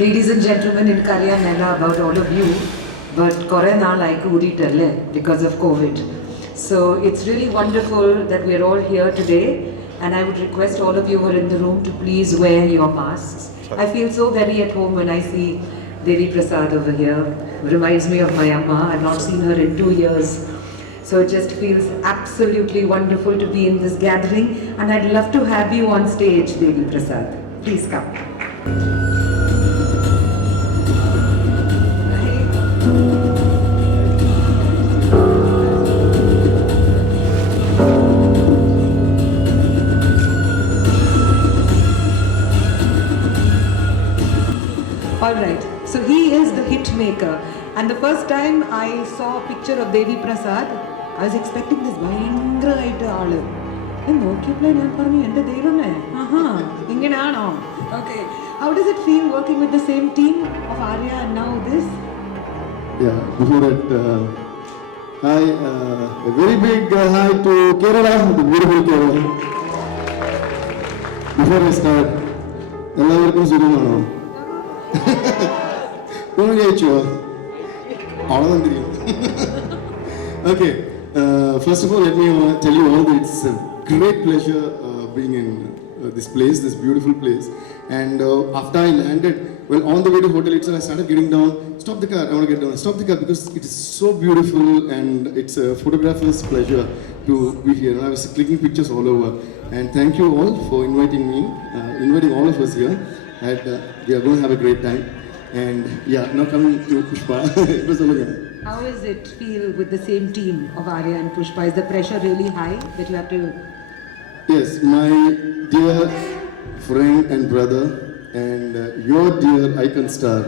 Ladies and gentlemen, in Karyanella about all of you, but Corona like Uditalle because of COVID. So it's really wonderful that we're all here today, and I would request all of you who are in the room to please wear your masks. I feel so very at home when I see Devi Prasad over here. Reminds me of my Amma. I've not seen her in 2 years. So it just feels absolutely wonderful to be in this gathering, and I'd love to have you on stage, Devi Prasad. Please come. Alright, so he is the hit maker. And the first time I saw a picture of Devi Prasad, I was expecting this ഭയങ്കരമായിട്ട് ആള് നോക്കിയപ്പോൾ ഞാൻ പറഞ്ഞു എൻ്റെ ദൈവമേ ഇങ്ങനെയാണോ Okay, how does it feel working with the same team of Arya and now this? Yeah, before that, hi, a very big hi to Kerala, the beautiful Kerala. Before I start, എല്ലാവർക്കും സുഖമാണോ? ഊണ് കഴിച്ചോ? അவ்வளோதான் தெரியும். Okay, first of all, let me tell you all that it's a great pleasure being in this place, this beautiful place. And after I landed, well, on the way to hotel itself, I started getting down. Stop the car, I want to get down. Stop the car because it is so beautiful and it's a photographer's pleasure to be here. And I was clicking pictures all over. And thank you all for inviting me, inviting all of us here. And we are going to have a great time. And yeah, now coming to Pushpa. How does it feel with the same team of Arya and Pushpa? Is the pressure really high that you have to... Yes, my dear friend and brother and your dear icon star,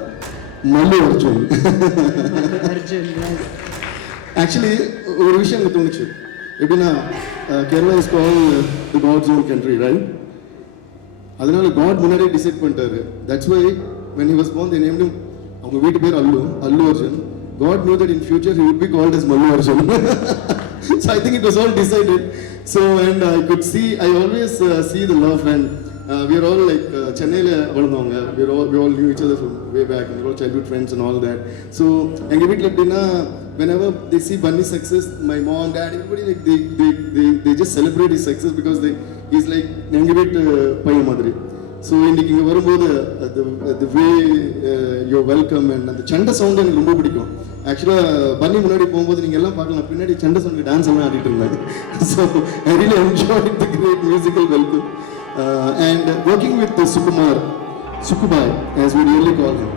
Mallu Arjun. Arjun, yes. Actually, ஒரு விஷயம் எனக்கு தோணுச்சு எப்படின்னா Kerala is call the God's own country right அதனால God முன்னாடியே decide பண்ணிட்டாரு that's why when he was born they named him அவங்க வீட்டு பேர் அல்லு Arjun God knew that in future he would be called as Mallu Arjun. So I think it was all decided. So and I could see, I always see the love and we are all like Chennai la valandavanga. We all knew each other from way back and we were all childhood friends and all that. So enga veetla epdina whenever they see Bunny's success, my mom, dad, everybody like they just celebrate his success because he's like enga veet paiyan madri. So இன்றைக்கி இங்கே வரும்போது the way you're welcome and அந்த சண்டை sound எனக்கு ரொம்ப பிடிக்கும் ஆக்சுவலாக பன்னி முன்னாடி போகும்போது நீங்கள் எல்லாம் பார்க்கலாம் பின்னாடி சண்டை சவுண்டு டான்ஸ் எல்லாம் ஆடிட்டு இருந்தாங்க so I really enjoy the great musical welcome and working with Sukkubhai as we really call him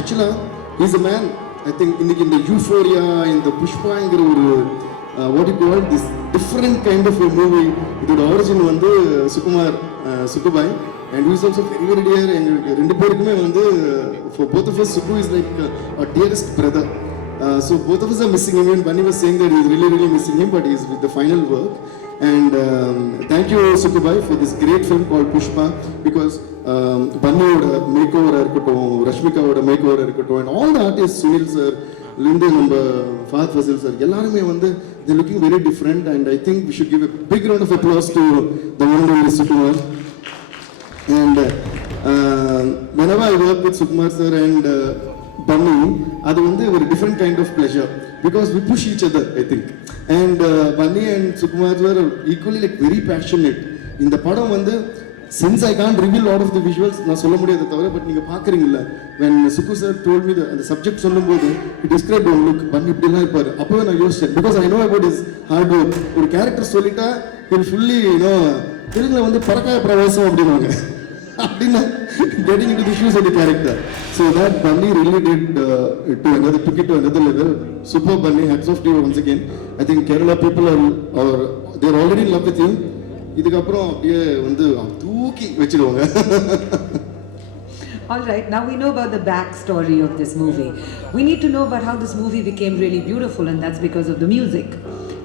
ஆக்சுவலாக he's a man I think இன்னைக்கு இந்த யூஃபோரியா இந்த புஷ்பாங்கிற ஒரு what you call this different kind of a movie இதோட origin வந்து Sukkubhai and who is also very very dear எங்களுக்கு ரெண்டு பேருக்குமே வந்து for both of us Sukku is like our dearest brother so both of us are missing him and Bunny was saying that he is really missing him but he is with the final work and thank you Sukkubai for this great film called Pushpa because Bunny-oda makeover இருக்கட்டும் ரஷ்மிகாவோட makeover இருக்கட்டும் and all the artists Sunil sir Linda number Fahad Fasil sir எல்லாருமே வந்து they looking very different and I think we should give a big round of applause to the one and only Sukumar and whenever I work with Sukumar sir and Bunny அது வந்து ஒரு different kind of pleasure because we push each other I think and Bunny and Sukumar sir are equally like very passionate இந்த படம் வந்து since I can't reveal a lot of the visuals நான் சொல்ல முடியாது தவிர பட் நீங்கள் பார்க்குறீங்கல்ல when Sukku sir told me அந்த subject சொல்லும்போது he described one look Bunny இப்படிலாம் இருப்பார் அப்போவே நான் யோசிச்சேன் because I know about his hard work ஒரு கேரக்டர் சொல்லிட்டா he'll fully தெலுங்குல வந்து பறக்காய பிரவேசம் அப்படின்வாங்க அப்படின்னா getting into the shoes of the character so that Bunny really did took it to another level super Bunny hats off to you once again I think Kerala people are they're already in love with him இதுக்கப்புறம் அப்படியே வந்து தூக்கி வச்சிடுவாங்க All right, now we know about the backstory of this movie. We need to know about how this movie became really beautiful and that's because of the music.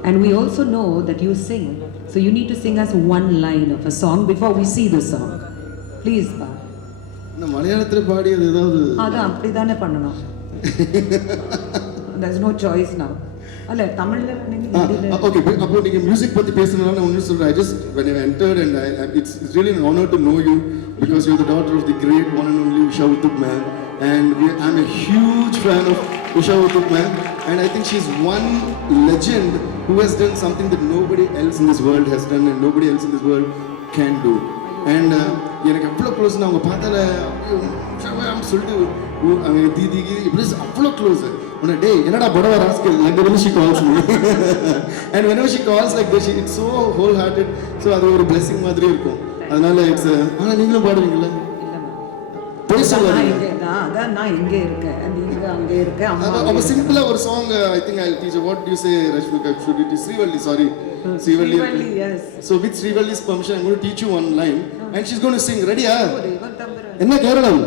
And we also know that you sing. So you need to sing us one line of a song before we see the song. Please, Pa. நான் மலையாளத்தில் பாடியது ஏதாவது அதான் அப்படிதானே பண்ணணும். There's no choice now. அல்ல தமிழ்ல ஹிந்தில ஓகே அப்போ நீங்க மியூசிக் பத்தி பேசுறதுனால நான் ஒன்னு சொல்றேன். I just when I entered and it's really an honor to know you because you're the daughter of the great one and only Usha Uthup man, and I'm a huge fan of Usha Uthup man, and I think she's one legend who has done something that nobody else in this world has done and nobody else in this world can do. And எனக்கு அவ்வளோ close நான் அவங்க பார்த்தால சொல்லிட்டு அவங்க தீதி இப்படி அவ்வளோ close உன்னை டே என்னடா Padwa rascal like when she calls me and whenever she calls like this it's so wholehearted, so அது ஒரு blessing மாதிரி இருக்கும். அதனால இட்ஸ் ஆனால் நீங்களும் பாடுவீங்களா? போய் சொல்லுவாங்க அதான் நான் இங்கே இருக்கேன் நீங்க அங்கே இருக்க அப்போ சிம்பிளா ஒரு song I think I'll teach you. What do you say Rashmika? Should it be Srivalli? Sorry, Srivalli. Yes. So with Srivalli's permission I'm going to teach you one line and she's going to sing. Ready? என்ன கேரளம்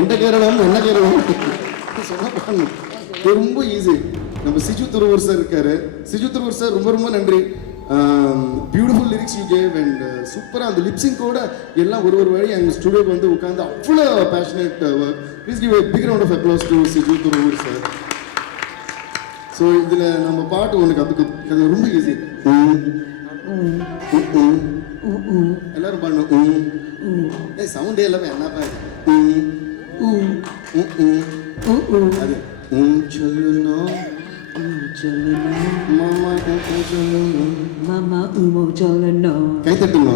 எந்த கேரளம் என்ன கேரளம் சொன்னா பாடணும். இது ரொம்ப easy. நம்ம சிஜு Thuruvoor sir இருக்காரு. சிஜு Thuruvoor sir ரொம்ப ரொம்ப நன்றி. Beautiful lyrics you gave and சூப்பராக அந்த லிப்ஸிங்கோட எல்லாம் ஒரு வழி எங்கள் ஸ்டுடியோக்கு வந்து உட்காந்து அவ்வளோ passionate work. Please give a big round of applause to Siju Thuruvoor sir. So இதில் நம்ம பாட்டு ஒன்று கற்றுக்கிறது ரொம்ப ஈஸி. எல்லாரும் பாடணும். சவுண்டே எல்லாமே என்னப்பா அது சொல்லணும் மாமா சொல்லணும் மாமா சொல்லணும் கை தட்டுங்க.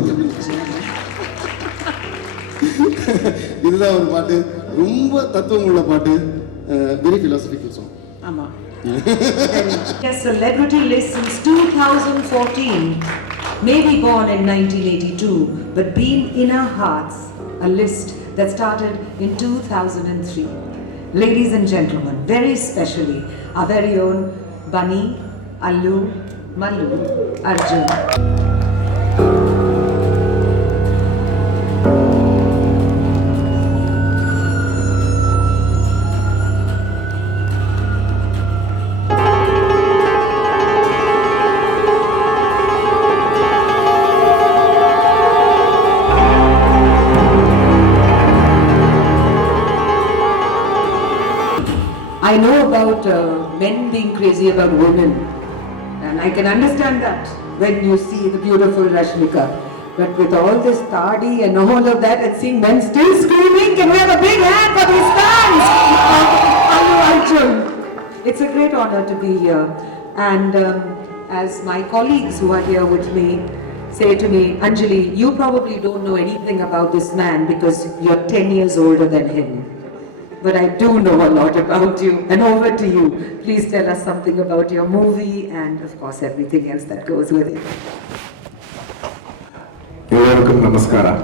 இதுதான் ஒரு பாட்டு, ரொம்ப தத்துவம் உள்ள பாட்டு, வெரி philosophical song. ஆமா. Yes, celebrity list since 2014, may be born in 1982, but been in our hearts, a list that started in 2003. Ladies and gentlemen, very specially, our very own Bunny, Allu, Mallu, Arjun. I know about men being crazy about women, and I can understand that when you see the beautiful Rashmika. But with all this tardy and all of that, and seeing men still screaming, can we have a big hand for these fans of Allu Arjun? It's a great honor to be here, and as my colleagues who are here with me say to me, Anjali, you probably don't know anything about this man because you're 10 years older than him. But I do know a lot about you, and over to you. Please tell us something about your movie and of course everything else that goes with it. Welcome, namaskara.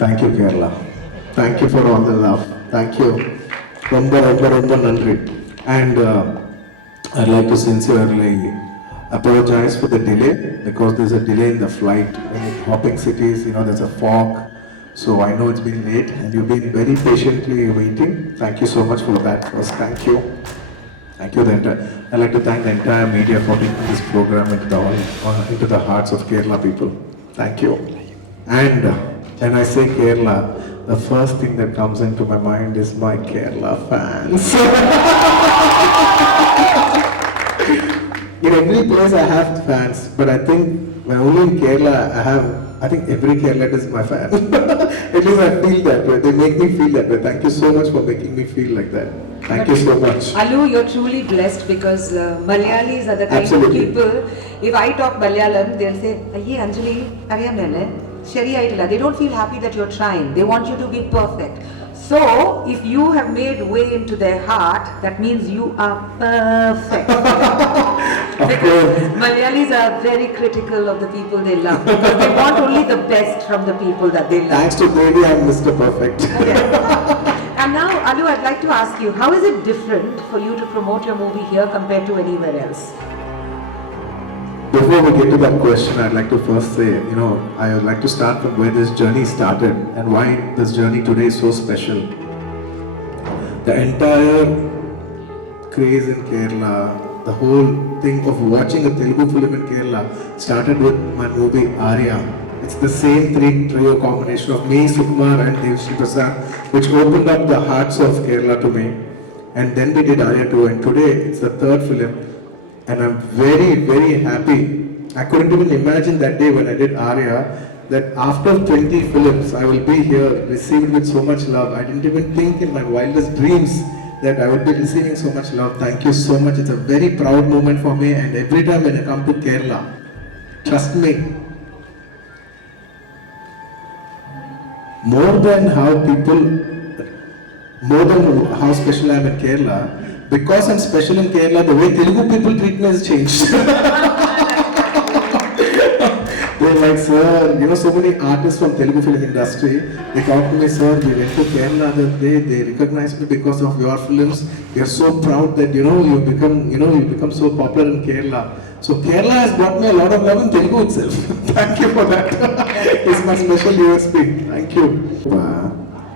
Thank you, Kerala. Thank you for all the love. Thank you. Romba nandri. And I'd like to sincerely apologize for the delay because there's a delay in the flight. In hopping cities, there's a fog. So I know it's been late and you've been very patiently waiting. Thank you so much for that. First, thank you. Thank you. I'd like to thank the entire media for taking this program into the hearts of Kerala people. Thank you. And when I say Kerala, the first thing that comes into my mind is my Kerala fans. In every place I have fans, but I think when only in Kerala I think every Kerala is my fan. At least I feel that way. They make me feel that way. Thank you so much for making me feel like that. Thank you so much. Allu, you're truly blessed because Malayalis are the kind Absolutely. of people, if I talk Malayalam, they'll say, Ayye Anjali, ariyamele, shariyaitilla. They don't feel happy that you're trying. They want you to be perfect. So, if you have made way into their heart, that means you are perfect. Because Malayalis are very critical of the people they love because they want only the best from the people that they love. Thanks to Brady, I'm Mr. Perfect. And now, Allu, I'd like to ask you, how is it different for you to promote your movie here compared to anywhere else? Before we get to that question, I'd like to first say, I would like to start from where this journey started and why this journey today is so special. The entire craze in Kerala, the whole thing of watching a Telugu film in Kerala started with my movie Arya It's the same trio combination of me, Sukumar and Devshri Prasad, which opened up the hearts of Kerala to me. And then we did Arya 2, and today it's the third film. And I'm very, very happy. I couldn't even imagine that day when I did Arya, that after 20 films, I will be here, received with so much love. I didn't even think in my wildest dreams that I would be receiving so much love. Thank you so much. It's a very proud moment for me, and every time when I come to Kerala, trust me, more than how special I am in Kerala, because I'm special in Kerala, the way Telugu people treat me has changed. They're like, sir, you know, so many artists from Telugu film industry, they come to me, sir, we went to Kerala the other day, they recognized me because of your films. We are so proud that, you become so popular in Kerala. So Kerala has brought me a lot of love in Telugu itself. Thank you for that. It's my special USP. Thank you.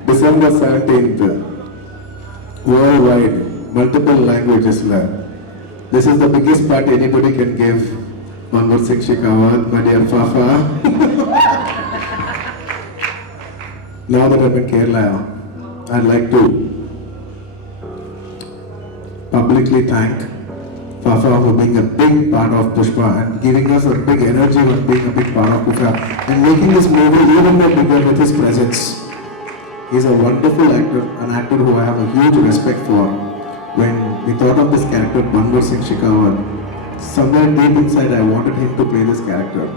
December 17th, worldwide, multiple languages. This is the biggest part anybody can give. Manmohan Singh Shekhawat, my dear Fafa. Now that I'm in Kerala, I'd like to publicly thank Fafa for being a big part of Pushpa and giving us a big energy of being a big part of Pushpa and making this movie even more bigger with his presence. He's a wonderful actor, an actor who I have a huge respect for. When we thought of this character, Manmohan Singh Shekhawat, somewhere deep inside I wanted him to play this character.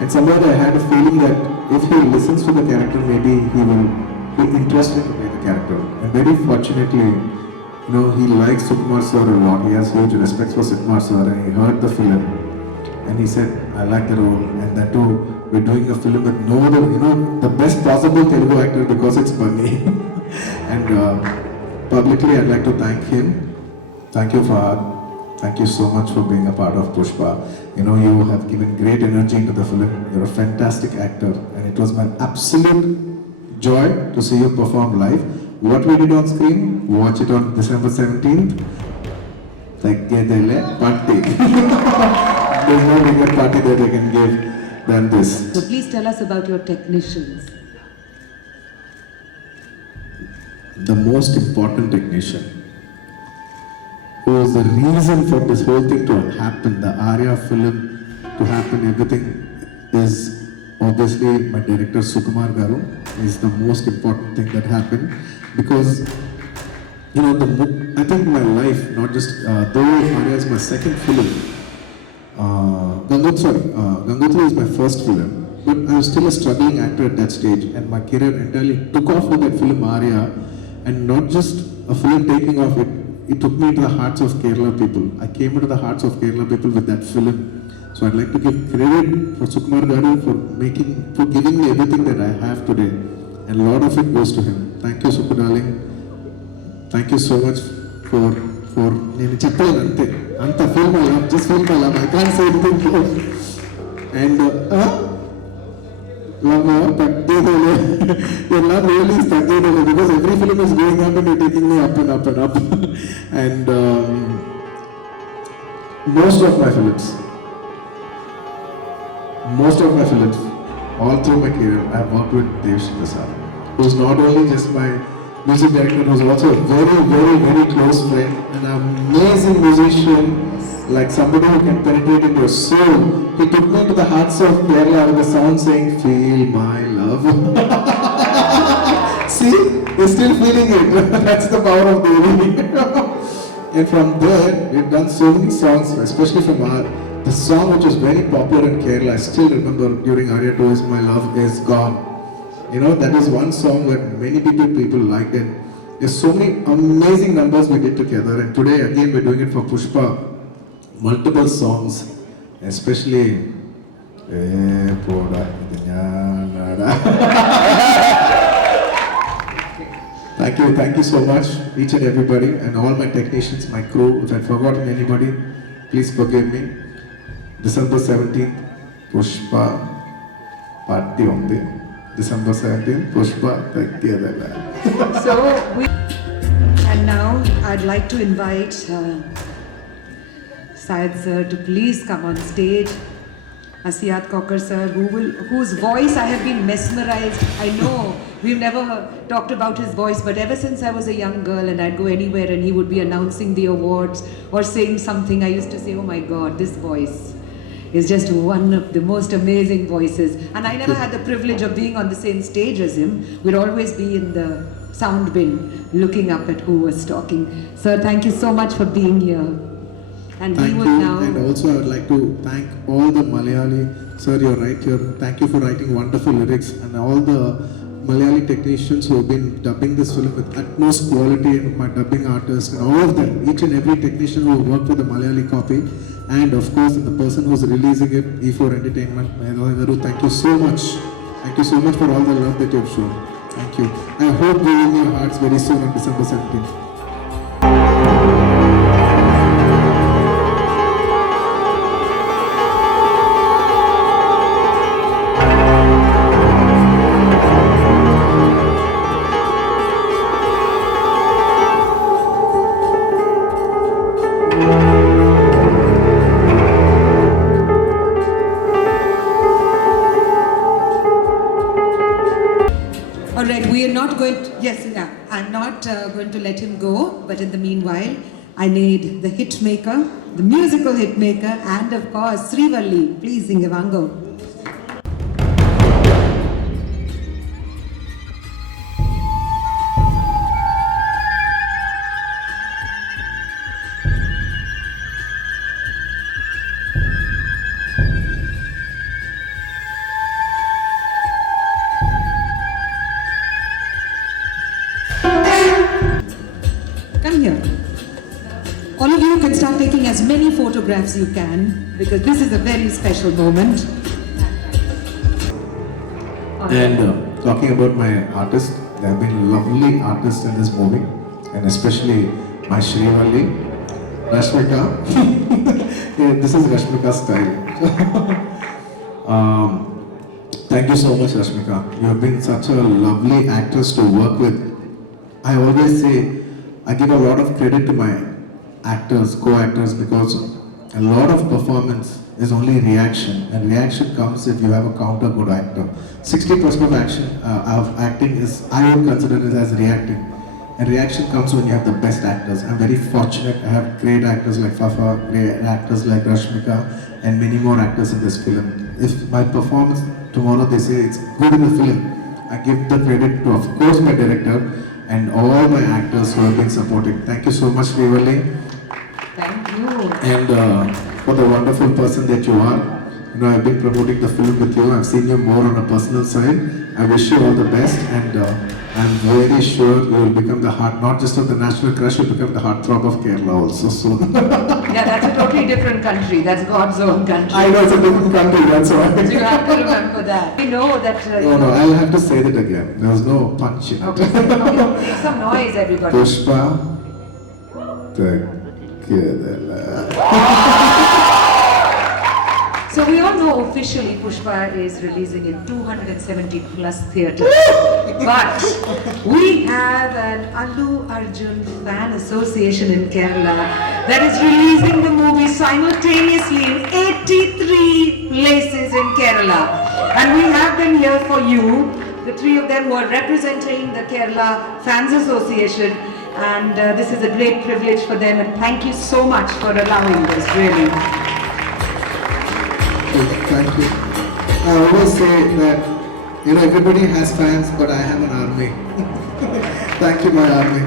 And somewhere I had a feeling that if he listens to the character, maybe he will be interested to play the character. And very fortunately, he likes Sukumar sir a lot. He has huge respect for Sukumar sir, and he heard the film. And he said, I like the role, and that too, we're doing a film with no other, the best possible Telugu actor because it's Bunny. And publicly, I'd like to thank him. Thank you, Fahad. Thank you so much for being a part of Pushpa. You have given great energy into the film. You're a fantastic actor, and it was my absolute joy to see you perform live. What we did on screen, watch it on December 17th. Taggedele party. There's no bigger party that they can give than this. So please tell us about your technicians. The most important technician, who was the reason for this whole thing to happen, the Arya film to happen, everything, is obviously my director Sukumar Garu. Is the most important thing that happened, because I think my life, not just though Arya is my second film, Gangotri is my first film, but I was still a struggling actor at that stage, and my career entirely took off with that film Arya, and not just a film taking off, it took me into the hearts of Kerala people. I came into the hearts of Kerala people with that film. So I'd like to give credit for Sukumar Garu for giving me everything that I have today. And a lot of it goes to him. Thank you, Suku darling. Thank you so much for Nenu Cheppalenu ante. Anta feel my love, just feel my love. I can't say anything more. And love, you're not really stuck because every film is going up and you're taking me up and up and up. And most of my films, all through my career, I have worked with Devshri Prasad, who's not only just my music director, who's also a very, very, very close friend, an amazing musician, like somebody who can penetrate into your soul. He took me to the hearts of Kerala with a sound saying, "Feel my love." See, you're still feeling it. That's the power of Devi. And from there, we've done so many songs, especially from the song which was very popular in Kerala. I still remember during Arya 2 is My Love Is Gone. That is one song where many people liked it. There's so many amazing numbers we did together, and today again we're doing it for Pushpa. Multiple songs, especially Thank you so much, each and everybody, and all my technicians, my crew. If I've forgotten anybody, please forgive me. December 17th, Pushpa party on the December 17th, Pushpa Taggedele. And now I'd like to invite Syed sir to please come on stage Asiyat Kokar sir, whose voice I have been mesmerized. I know we've never talked about his voice, but ever since I was a young girl and I'd go anywhere and he would be announcing the awards or saying something, I used to say, oh my God, this voice is just one of the most amazing voices. And I never had the privilege of being on the same stage as him. We'd always be in the sound bin looking up at who was talking. Sir, thank you so much for being here. And Thank we you. would now... And also, I would like to thank all the Malayali. Sir, you're right here. Thank you for writing wonderful lyrics, and all the Malayali technicians who have been dubbing this film with utmost quality, and my dubbing artists, and all of them, each and every technician who worked with the Malayali copy, and of course, the person who's releasing it, E4 Entertainment. Thank you so much. Thank you so much for all the love that you've shown. Thank you. I hope we will in your hearts very soon on December 17th. All right, we are not going to, yes, yeah, I'm not going to let him go, but in the meanwhile, I need the hit maker, the musical hit maker, and of course, Srivalli. Please, Ingavango. Come here. All of you can start taking as many photographs you can because this is a very special moment. And talking about my artists, there have been lovely artists in this movie, and especially my Srivalli, Rashmika. Yeah, this is Rashmika's style. Thank you so much, Rashmika. You have been such a lovely actress to work with. I always say I give a lot of credit to my actors, co-actors, because a lot of performance is only reaction, and reaction comes if you have a counter good actor. 60% of acting is, I would consider it as reacting, and reaction comes when you have the best actors. I'm very fortunate. I have great actors like Fafa, great actors like Rashmika, and many more actors in this film. If my performance tomorrow they say it's good in the film, I give the credit to, of course, my director and all my actors who have been supporting. Thank you so much, Srivalli. Thank you. And for the wonderful person that you are. You know, I've been promoting the film with you. I've seen you more on a personal side. I wish you all the best, and I'm very sure you will become the heart, not just of the national crush, you'll become the heartthrob of Kerala also soon. Yeah, that's a totally different country. That's God's own country. I know it's a different country, that's why. So you have to remember that. We know that. No, I'll have to say that again. There was no punch in it. Okay, make some noise, everybody. Pushpa, Kerala. So we all know officially Pushpa is releasing in 270 plus theatres. But we have an Allu Arjun fan association in Kerala that is releasing the movie simultaneously in 83 places in Kerala. And we have them here for you, the three of them who are representing the Kerala Fans Association. And this is a great privilege for them, and thank you so much for allowing this, really. Thank you. I always say that, you know, everybody has fans, but I have an army. Thank you, my army.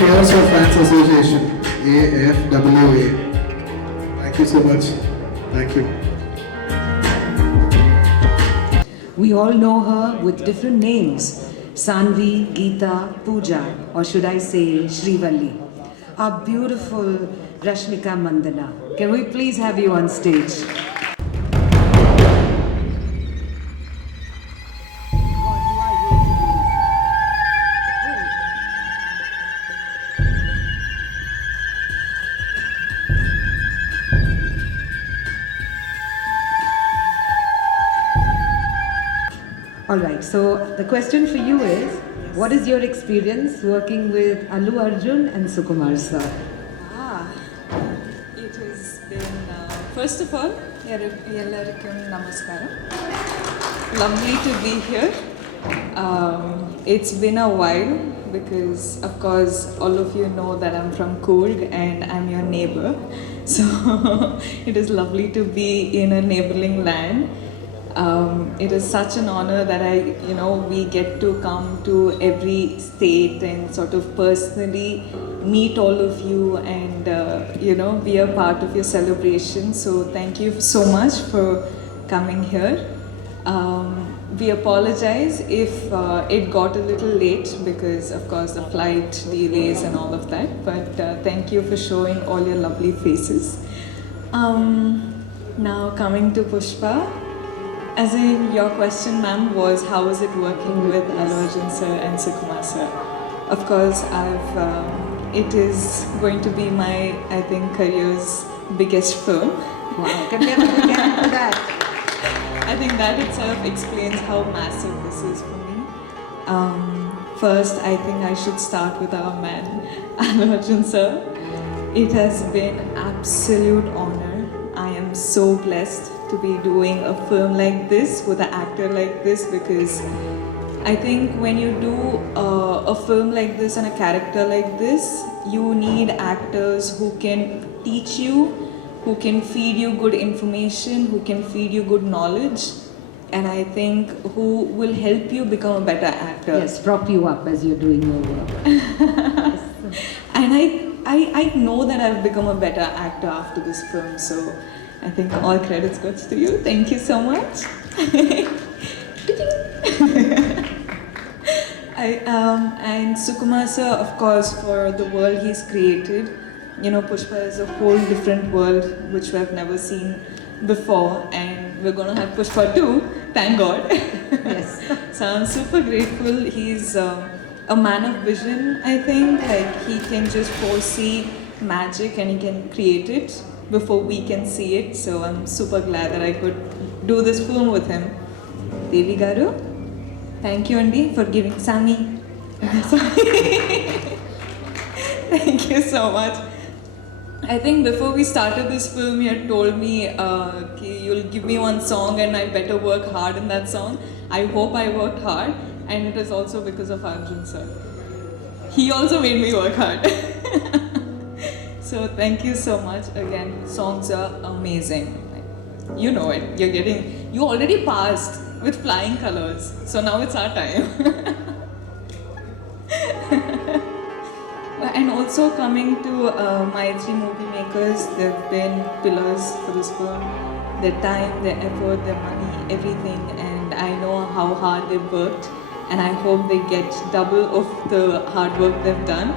Years of Fans Association, AFWA. Thank you so much. Thank you. We all know her with different names. Sanvi, Geeta, Pooja, or should I say Srivalli. Our beautiful Rashmika Mandana. Can we please have you on stage? All right, so the question for you is, What is your experience working with Allu Arjun and Sukumar sir? It has been, first of all, Ellarikkum Namaskaram. Lovely to be here. It's been a while because, of course, all of you know that I'm from Coorg and I'm your neighbor. So it is lovely to be in a neighboring land. It is such an honor that we get to come to every state and sort of personally meet all of you and, be a part of your celebration. So thank you so much for coming here. We apologize if it got a little late because, of course, the flight delays and all of that. But thank you for showing all your lovely faces. Now coming to Pushpa. As in, your question, ma'am, was how is it working with Allu Arjun sir and Sukumar sir? Of course, it is going to be my, I think, career's biggest film. Wow, can never get into that. I think that itself explains how massive this is for me. First, I think I should start with our man, Allu Arjun sir. It has been absolute honor. I am so blessed to be doing a film like this with an actor like this because I think when you do a film like this and a character like this, you need actors who can teach you, who can feed you good information, who can feed you good knowledge, and I think who will help you become a better actor. Yes, prop you up as you're doing your work. And I know that I've become a better actor after this film, so I think all credits goes to you. Thank you so much. And Sukumar sir, of course, for the world he's created. Pushpa is a whole different world which we have never seen before, and we're gonna have Pushpa 2, thank God. Yes. So I'm super grateful. He's a man of vision, I think. Like, he can just foresee magic and he can create it before we can see it. So I'm super glad that I could do this film with him. Devi Garu, thank you, Andy, for giving Sammy. Thank you so much. I think before we started this film, you had told me, you'll give me one song and I better work hard in that song. I hope I worked hard, and it is also because of Arjun sir. He also made me work hard. So thank you so much. Again, songs are amazing. You know it. You already passed with flying colors. So now it's our time. And also coming to my 3 movie makers, they've been pillars for this film. Their time, their effort, their money, everything. And I know how hard they've worked. And I hope they get double of the hard work they've done.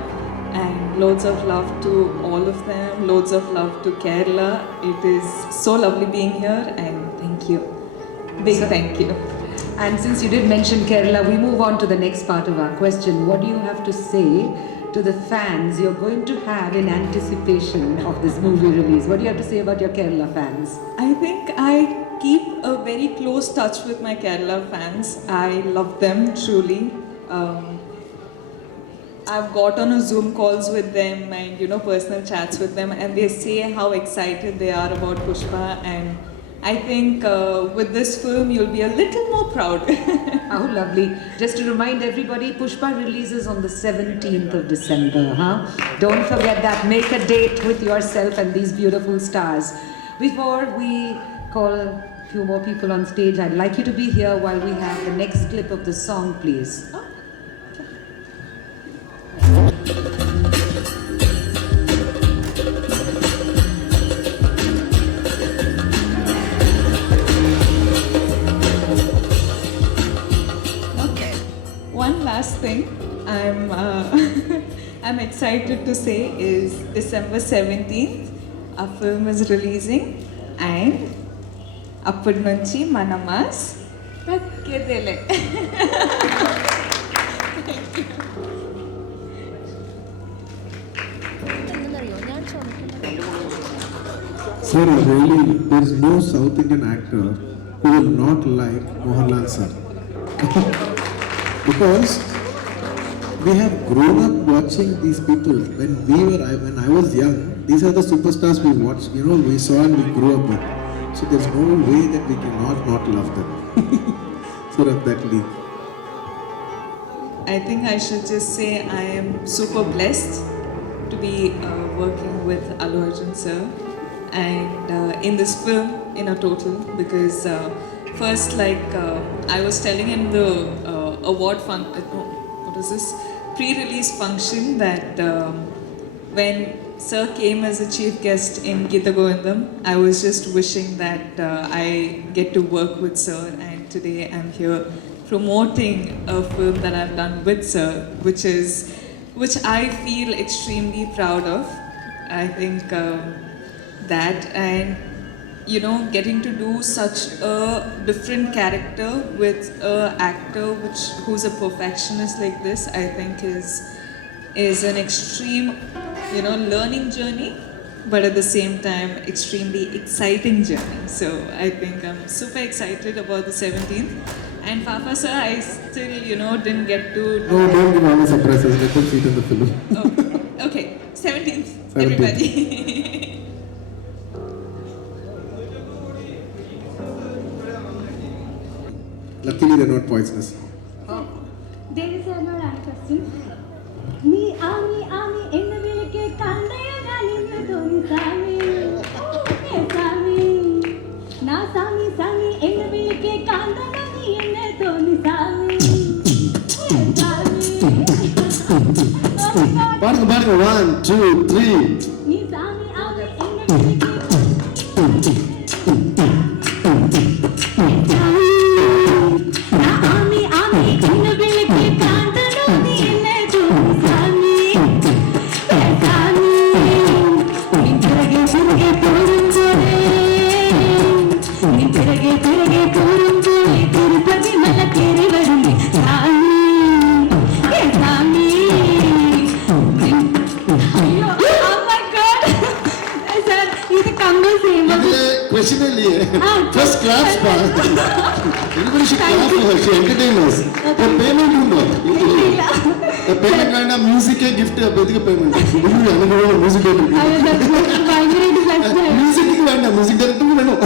And loads of love to all of them. Loads of love to Kerala. It is so lovely being here, and thank you. Big thank you. And since you did mention Kerala, we move on to the next part of our question. What do you have to say to the fans you're going to have in anticipation of this movie release? What do you have to say about your Kerala fans? I think I keep a very close touch with my Kerala fans. I love them truly. I've got on a Zoom calls with them and personal chats with them, and they say how excited they are about Pushpa, and I think with this film you'll be a little more proud. How lovely. Just to remind everybody, Pushpa releases on the 17th of December. Don't forget that. Make a date with yourself and these beautiful stars. Before we call a few more people on stage, I'd like you to be here while we have the next clip of the song, please. One last thing I'm excited to say is December 17th, our film is releasing, and Appadi nunchi mana mass takkidele. Thank you. Sir, really, there is no South Indian actor who will not like Mohanlal sir. Because we have grown up watching these people. When I was young, these are the superstars we watched. You know, we saw and we grew up with. So there's no way that we cannot not love them. Sort of that league. I think I should just say I am super blessed to be working with Allu Arjun sir and in this film in a total because first I was telling him the award what is this pre-release function that when sir came as a chief guest in Geeta Govindam, I was just wishing that I get to work with sir, and today I'm here promoting a film that I've done with sir, which I feel extremely proud of. I think that, and you know, getting to do such a different character with an actor who's a perfectionist like this, I think is an extreme, you know, learning journey, but at the same time extremely exciting journey. So I think I'm super excited about the 17th. And Papa sir, I still, you know, didn't get to do No, don't give all the surprises. Let them see it in the film. Oh, okay, 17th, 17th. everybody. Luckily, they're not poisonous. There is another question. Me ami enna velike kandaya ganinna doni sami. Oh, sami. Na sami enna velike kandaya ni enna doni sami. Sami. பாடுங்க 1 2 3 Ni sami enna velike question लिए first class पा everybody should clap for her, she entertain us. The payment undo. The payment വേണ്ട music gift അപ്പത്തേക്ക് payment അനുഭവം music music വേണ്ട music ഡയറക്ടർക്ക് വേണം.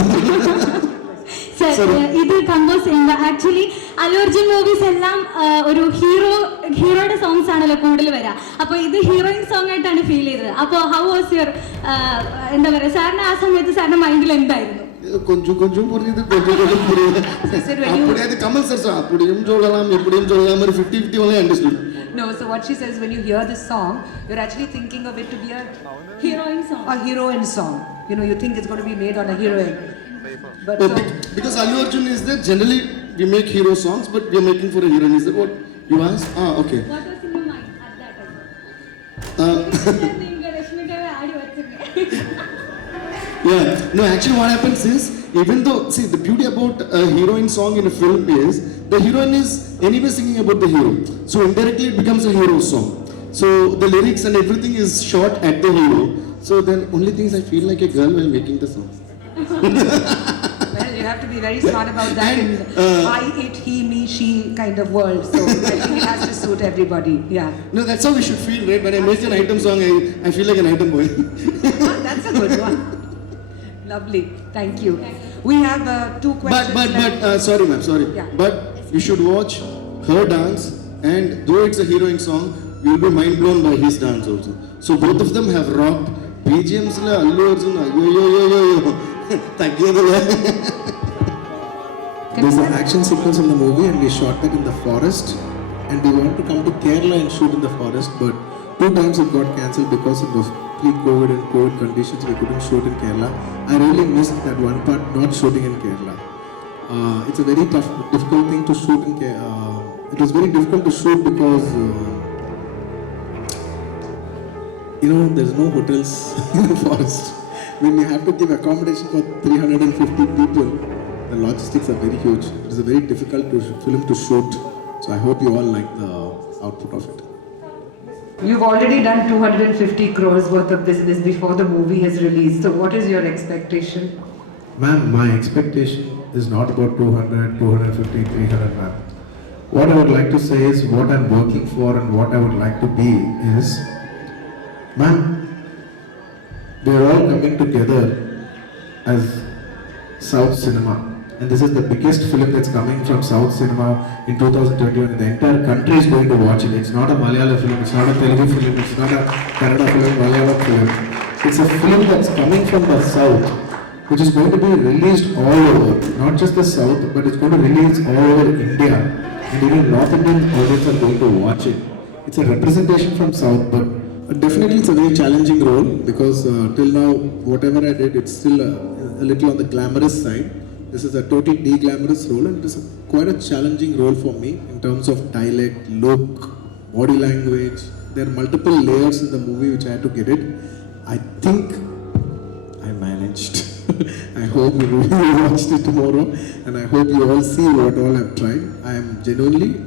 Sir ഇത് കമ്പോസ് ചെയ്യുമ്പോൾ ആക്ച്വലി അല്ലു അർജുൻ മൂവീസ് എല്ലാം ഒരു ഹീറോയുടെ സോങ്സ് ആണല്ലോ കൂടുതൽ വരിക. അപ്പോൾ ഇത് ഹീറോയിൻ സോങ് ആയിട്ടാണ് ഫീൽ ചെയ്തത്. അപ്പോൾ ഹൗ വാസ് യുവർ എന്താ പറയുക, സാറിന് ആ സമയത്ത് സാറിന്റെ മൈൻഡിൽ എന്തായിരുന്നു? கொஞ்சம் புரியுது அப்படியே அது கமல் சார் அப்படியும் சொல்லலாம் இப்படியும் சொல்லலாம் ஒரு 50-50 only understood. No, so what she says, when you hear this song, you're actually thinking of it to be a heroine song. You know, you think it's going to be made on a heroine. But because Allu Arjun is there, generally we make hero songs, but we are making for a heroine. Is that what you asked? Okay. What was in your mind at that time? Yeah, no, actually what happens is, even though, see, the beauty about a heroine song in a film is, the heroine is anyway singing about the hero. So indirectly it becomes a hero song. So the lyrics and everything is shot at the hero. So then only thing is I feel like a girl while making the song. well, you have to be very smart about that in I, it, he, me, she kind of world. So I think it has to suit everybody. Yeah. No, that's how we should feel, right? When I make an item song, I feel like an item boy. That's a good one. Lovely. Thank you. We have 2 questions. But sorry ma'am, sorry. Yeah. But you should watch her dance, and though it's a heroine song, you'll be mind blown by his dance also. So both of them have rocked. BGMs la Allu Arjun, yo. Thank you. There's an action sequence in the movie and we shot that in the forest, and we wanted to come to Kerala and shoot in the forest, but 2 times it got cancelled because it was pre-COVID and COVID conditions. We couldn't shoot in Kerala. I really missed that one part, not shooting in Kerala. It's a very difficult thing to shoot in Kerala. It was very difficult to shoot because you know, there's no hotels in the forest. When you have to give accommodation for 350 people, the logistics are very huge. It is a very difficult film to shoot. So I hope you all like the output of it. You've already done 250 crores worth of business before the movie is released. So what is your expectation? Ma'am, my expectation is not about 200, 250, 300, ma'am. what I would like to say is what I'm working for and what I would like to be is, man, we're all coming together as South cinema. And this is the biggest film that's coming from South cinema in 2021. The entire country is going to watch it. It's not a Malayalam film, it's not a Telugu film, it's not a Kannada film, Malayalam film. It's a film that's coming from the South, which is going to be released all over. Not just the South, but it's going to release all over India. And even North Indian audience are going to watch it. It's a representation from South, but Definitely, it's a very challenging role because till now, whatever I did, it's still a little on the glamorous side. This is a totally de-glamorous role, and it is quite a challenging role for me in terms of dialect, look, body language. There are multiple layers in the movie which I had to get it. I think I managed. I hope you will watch it tomorrow, and I hope you all see what all I've tried. I am genuinely,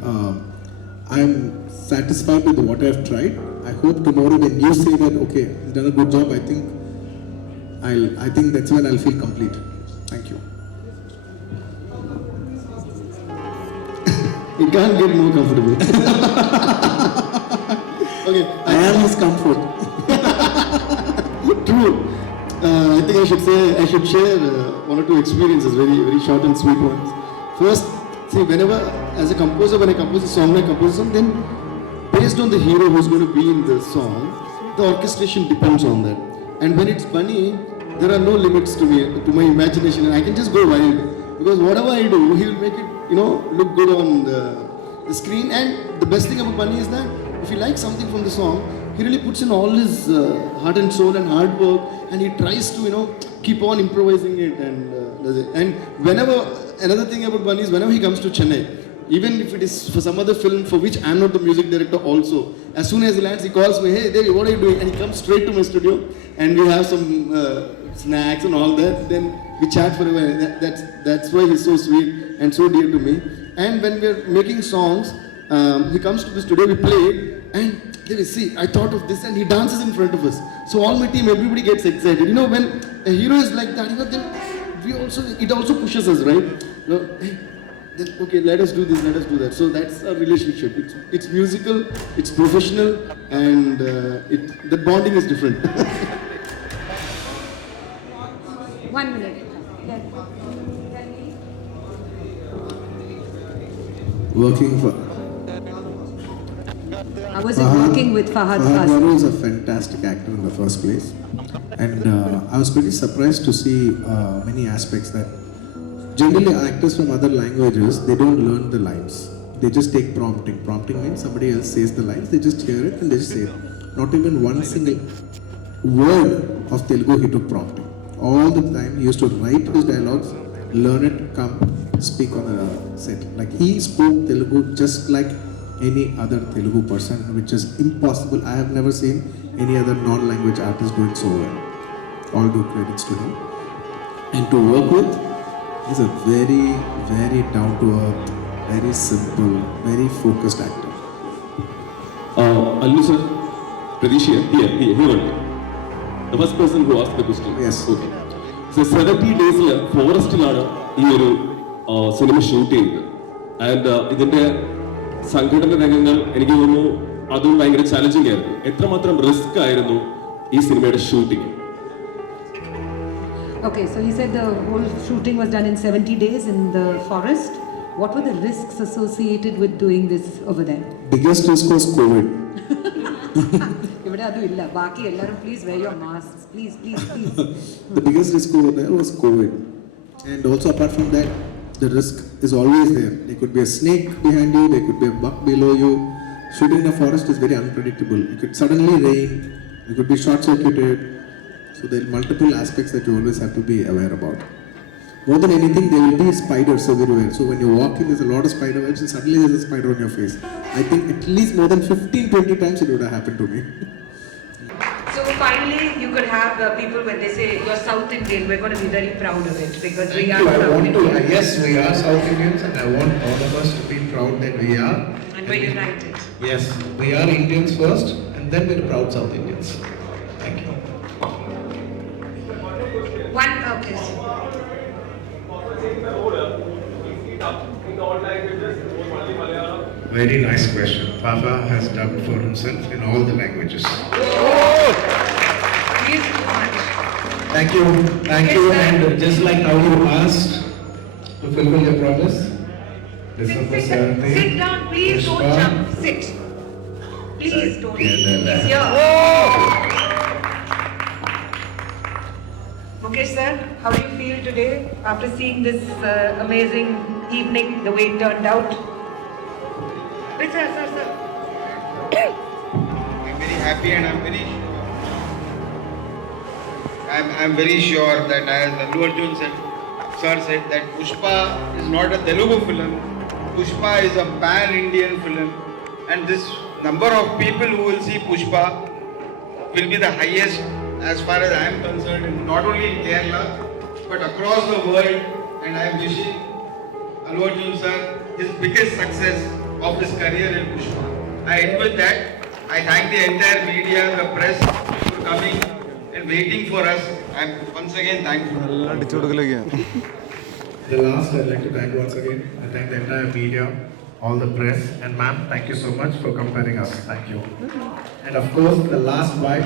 I am satisfied with what I've tried. I hope tomorrow when you say that, okay, you've done a good job, I think that's when I'll feel complete. Thank you. It can't get more comfortable. Okay, I am his comfort. True. I think I should share one or two experiences, very, very short and sweet ones. First, see, whenever, as a composer, when I compose a song, then based on the hero who's going to be in the song, the orchestration depends on that. And when it's Bunny, there are no limits to me, to my imagination, and I can just go wild. Because whatever I do, he will make it, look good on the screen. And the best thing about Bunny is that if he likes something from the song, he really puts in all his heart and soul and hard work, and he tries to, keep on improvising it and does it. And another thing about Bunny is whenever he comes to Chennai, even if it is for some other film for which I am not the music director also, as soon as he lands, he calls me, "Hey Devi, what are you doing?" And he comes straight to my studio, and we have some snacks and all that. Then we chat for a while. That's why he's so sweet and so dear to me. And when we're making songs, he comes to the studio, we play, and Devi, see, I thought of this, and he dances in front of us. So all my team, everybody gets excited. When a hero is like that, then it also pushes us, right? Hey, then, okay, let us do this, let us do that. So that's our relationship. It's musical, it's professional, and the bonding is different. 1 minute. working for How was it working with Fahad Fahad Fazli? Baru is a fantastic actor in the first place, and I was pretty surprised to see many aspects that generally actors from other languages, they don't learn the lines. They just take prompting. Prompting means somebody else says the lines, they just hear it and they just say it. Not even one single word of Telugu he took prompting. All the time he used to write his dialogues, learn it, come, speak on the set. Like he spoke Telugu just like any other Telugu person, which is impossible. I have never seen any other non-language artist do it so well. All due credits to him. And to work with, he's a very, very down-to-earth, very simple, very focused actor. Allu sir, Pradesh here only. The first person who asked the question. Yes. Okay. So 70 days ഫോറസ്റ്റിലാണ് ഈ ഒരു cinema shoot ചെയ്തത്. And ഇതിന്റെ സംഘടന രംഗങ്ങൾ എനിക്ക് തോന്നുന്നു അതും ഭയങ്കര ചാലഞ്ചിങ് ആയിരുന്നു. എത്രമാത്രം റിസ്ക് ആയിരുന്നു ഈ സിനിമയുടെ shooting? Okay, so he said the whole shooting was done in 70 days in the forest. What were the risks associated with doing this over there? Biggest risk was COVID. ഇവിടെ അതും ഇല്ല ബാക്കി എല്ലാവരും please wear your masks, please. The biggest risk over there was COVID. And also apart from that, the risk is always there. There could be a snake behind you, there could be a buck below you. Shooting in a forest is very unpredictable. It could suddenly rain, it could be short-circuited. So there are multiple aspects that you always have to be aware about. More than anything, there will be spiders everywhere. So when you walk in, there's a lot of spider webs and suddenly there's a spider on your face. I think at least more than 15-20 times it would have happened to me. So finally you could have people when they say you're South Indian, we're going to be very proud of it because we are South Indian. Yes, we are South Indians and I want all of us to be proud that we are. And we're united. Yes, we are Indians first and then we're proud South Indians. Thank you. Okay. in all languages or only Malayalam? Very nice question. Papa has dubbed for himself in all the languages. Please too much. Thank you. Thank you. And just like how you asked to fulfill your promise, December 17th. Sit down, please don't Pushpa. jump. Sit. Please don't. Kerala. He's here. Mukesh sir, how do you feel today after seeing this amazing evening, the way it turned out? Wait, sir. I'm very happy and I'm very sure that as Allu Arjun sir said that Pushpa is not a Telugu film. Pushpa is a pan-Indian film, and this number of people who will see Pushpa will be the highest as far as I am concerned, not only in Kerala but across the world. And I am wishing Allu Arjun sir his biggest success of his career in Pushpa. I end with that. I thank the entire media, the press for coming and waiting for us. I am once again thankful. The last, I'd like to thank once again. I thank the entire media, all the press, and ma'am, thank you so much for comparing us. Thank you. And of course, the last bite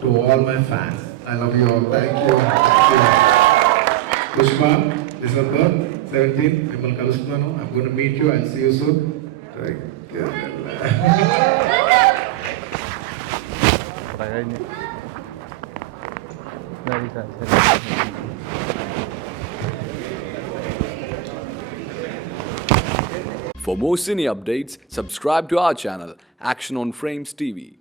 to all my fans. I love you all. Thank you. Thank you. Pushpa, December 17th, Vimal Kalustunanu. I'm going to meet you. I'll see you soon. Thank you. For more cine updates, subscribe to our channel, Action on Frames TV.